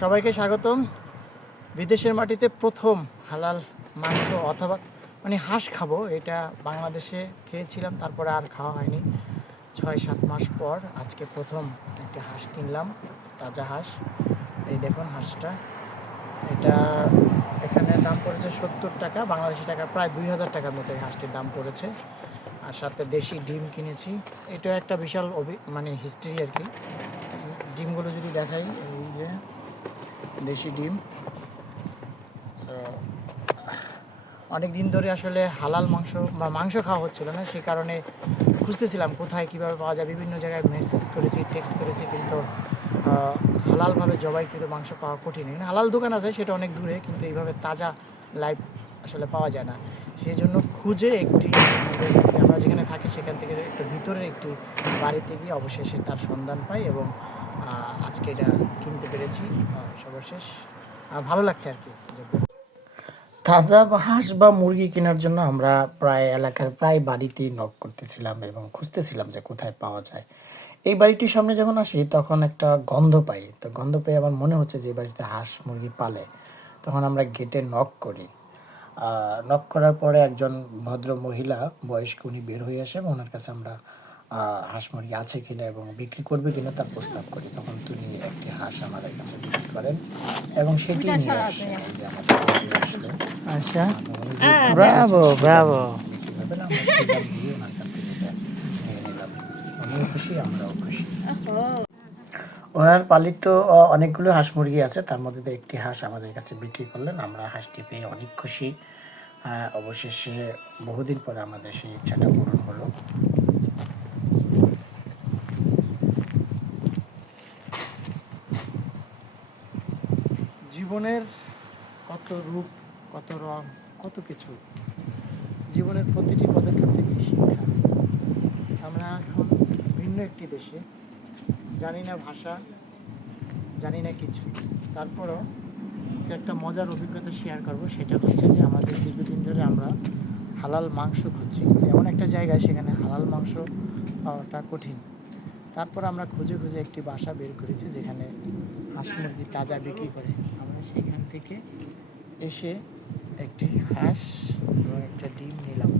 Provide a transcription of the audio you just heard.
সবাইকে স্বাগতম। বিদেশের মাটিতে প্রথম হালাল মাংস অথবা হাঁস খাবো, এটা বাংলাদেশে খেয়েছিলাম, তারপরে আর খাওয়া হয়নি। 6-7 মাস পর আজকে প্রথম একটি হাঁস কিনলাম, তাজা হাঁস। এই দেখুন হাঁসটা, এটা এখানে দাম পড়েছে 70 টাকা, বাংলাদেশি টাকা প্রায় 2000 টাকার মতো এই হাঁসটির দাম পড়েছে। আর সাথে দেশি ডিম কিনেছি। এটা একটা বিশাল হিস্ট্রি আর কি। ডিমগুলো যদি দেখাই, এই যে দেশি ডিম। অনেক দিন ধরে আসলে হালাল মাংস খাওয়া হচ্ছিল না, সেই কারণে খুঁজতেছিলাম কোথায় কীভাবে পাওয়া যায়। বিভিন্ন জায়গায় মেসেজ করেছি, টেক্সট করেছি, কিন্তু হালালভাবে জবাইকৃত মাংস পাওয়া কঠিন। হালাল দোকান আছে, সেটা অনেক দূরে, কিন্তু এইভাবে তাজা লাইভ আসলে পাওয়া যায় না। সেই জন্য খুঁজে আমরা যেখানে থাকি সেখান থেকে একটু ভিতরের একটি বাড়িতে গিয়ে অবশেষে তার সন্ধান পাই এবং আজকে এটা কিনতে পেরেছি। সর্বশেষ ভালো লাগছে আর কি। তাজা হাঁস বা মুরগি কেনার জন্য আমরা এলাকার প্রায় বাড়িতেই নক করতেছিলাম এবং খুঁজতেছিলাম যে কোথায় পাওয়া যায়। এই বাড়িটির সামনে যখন আসি তখন একটা গন্ধ পাই। তো গন্ধ পেয়ে আমার মনে হচ্ছে যে এই বাড়িতে হাঁস মুরগি পালে। তখন আমরা গেটে নক করি। নক করার পরে একজন ভদ্র মহিলা বয়স্ক উনি বের হয়ে আসে এবং ওনার কাছে আমরা হাঁস মুরগি আছে কিনা এবং বিক্রি করবে কিনা তার প্রস্তাব করি। তখন তিনি একটি হাঁস আমাদের কাছে বিক্রি করেন এবং সেটি নিয়ে আসেন। এই যে আমাদের আসলো। আচ্ছা, ব্রাভো ব্রাভো। বিক্রি করবেন, আমরা সেই দাম দিয়ে ওনার কাছ থেকে এটা নিয়ে নিলাম। উনিও খুশি, আমরাও খুশি। ওনার পালিত অনেকগুলো হাঁস মুরগি আছে, তার মধ্যে একটি হাঁস আমাদের কাছে বিক্রি করলেন। আমরা হাঁসটি পেয়ে অনেক খুশি। অবশেষে বহুদিন পরে আমাদের সেই ইচ্ছাটা পূরণ হলো। জীবনের কত রূপ, কত রং, কত কিছু, জীবনের প্রতিটি পদক্ষেপ থেকে শিক্ষা। আমরা এখন ভিন্ন একটি দেশে, জানি না ভাষা, জানি না কিছু, তারপরও একটা মজার অভিজ্ঞতা শেয়ার করব। সেটা হচ্ছে যে আমাদের দীর্ঘদিন ধরে আমরা হালাল মাংস খুঁজছি, এমন একটা জায়গায় সেখানে হালাল মাংস পাওয়াটা কঠিন। তারপর আমরা খুঁজে খুঁজে একটি বাসা বের করেছি যেখানে হাঁস মুরগি তাজা বিক্রি করে। আমরা সেখান থেকে এসে একটি হাঁস এবং একটা ডিম নিলাম।